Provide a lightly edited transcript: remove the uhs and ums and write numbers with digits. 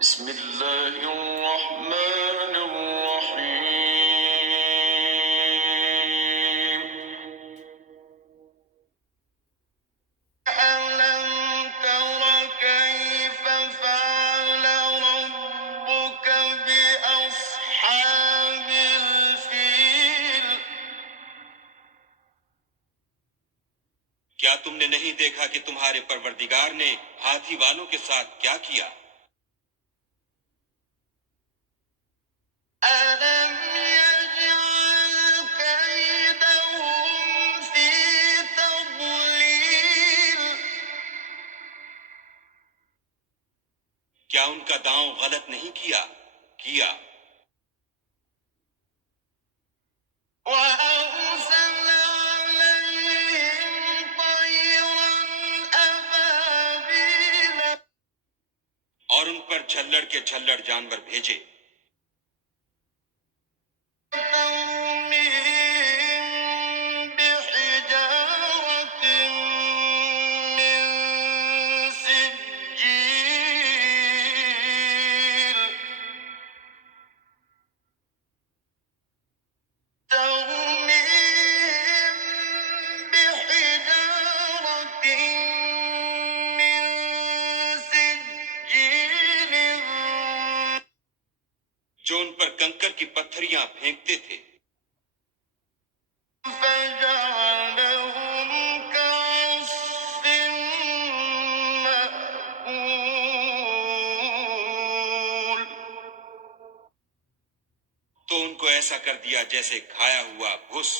بسم اللہ الرحمن الرحیم أَلَمْ تَرَ كَيْفَ فَعَلَ رَبُّكَ بِأَصْحَابِ الْفِيلِ کیا تم نے نہیں دیکھا کہ تمہارے پروردگار نے ہاتھی والوں کے ساتھ کیا کیا؟ أَلَمْ يَجْعَلْ كَيْدَهُمْ فِي تَضْلِيلٍ کیا ان کا داؤں غلط نہیں کیا؟ وَأَرْسَلَ عَلَيْهِمْ طَيْرًا أَبَابِيلَ اور ان پر جھلڑ کے جھلڑ جانور بھیجے تَرْمِيهِم بِحِجَارَةٍ مِّن سِجِّيلٍ تَرْمِيهِم بِحِجَارَةٍ مِّن سِجِّيلٍ جو ان پر کنکر کی پتھریاں پھینکتے تھے فَجَعَلَهُمْ كَعَصْفٍ مَّأْكُولٍ تو ان کو ایسا کر دیا جیسے کھایا ہوا بھس